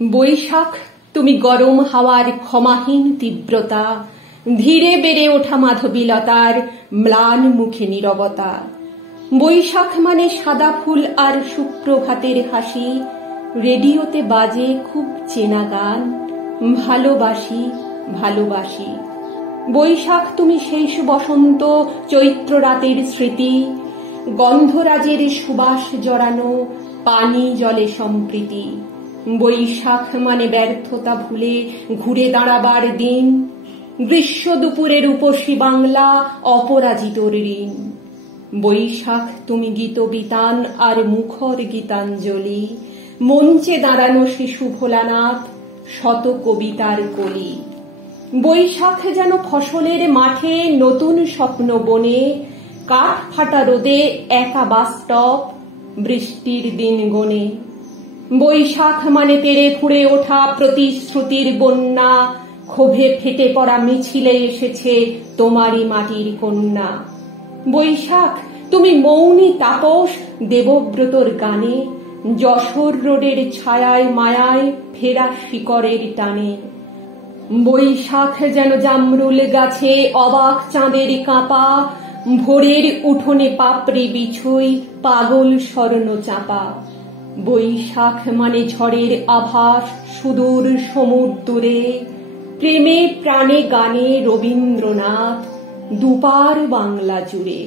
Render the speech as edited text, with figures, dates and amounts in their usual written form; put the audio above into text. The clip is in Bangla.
বৈশাখ তুমি গরম হাওয়ার ক্ষমাহীন তীব্রতা, ধীরে বেড়ে ওঠা মাধবীলতার ম্লান মুখে নীরবতা। বৈশাখ মানে সাদা ফুল আর সুপ্রভাতের হাসি, রেডিওতে বাজে খুব চেনা গান, ভালোবাসি ভালোবাসি। বৈশাখ তুমি সেই বসন্ত চৈত্র রাতের স্মৃতি, গন্ধরাজের সুবাস জড়ানো পানি জলে সম্প্রীতি। বৈশাখ মানে ব্যর্থতা ভুলে ঘুরে দাঁড়াবার দিন, গ্রীষ্ম দুপুরের উপসী বাংলা অপরাজিতর ঋণ। বৈশাখ তুমি গীতবিতান আর মুখর গীতাঞ্জলি, মঞ্চে দাঁড়ানো শিশু ভোলানাথ শত কবিতার কলি। বৈশাখ যেন ফসলের মাঠে নতুন স্বপ্ন বনে, কাঠ ফাটা রোদে একা বাস স্টপ বৃষ্টির দিন গনে। বৈশাখ মানে তেড়ে ফুঁড়ে ওঠা প্রতিশ্রুতির বন্যা, ক্ষোভে ফেটে পড়া মিছিলে এসেছে তোমারই মাটির কন্যা। বৈশাখ তুমি মৌনী তাপস দেবব্রতর গানে, যশোর রোডের ছায়ায় মায়ায় ফেরা শিকরের টানে। বৈশাখ যেন জামরুল গাছে অবাক চাঁদের কাঁপা, ভোরের উঠোনে পাপড়ি বিছুই পাগল স্বর্ণ চাপা। বৈশাখ মানে ঝড়ের আভাস সুদূর সমুদ্রে, প্রেমে প্রাণে গানে রবীন্দ্রনাথ দুপার বাংলা জুড়ে।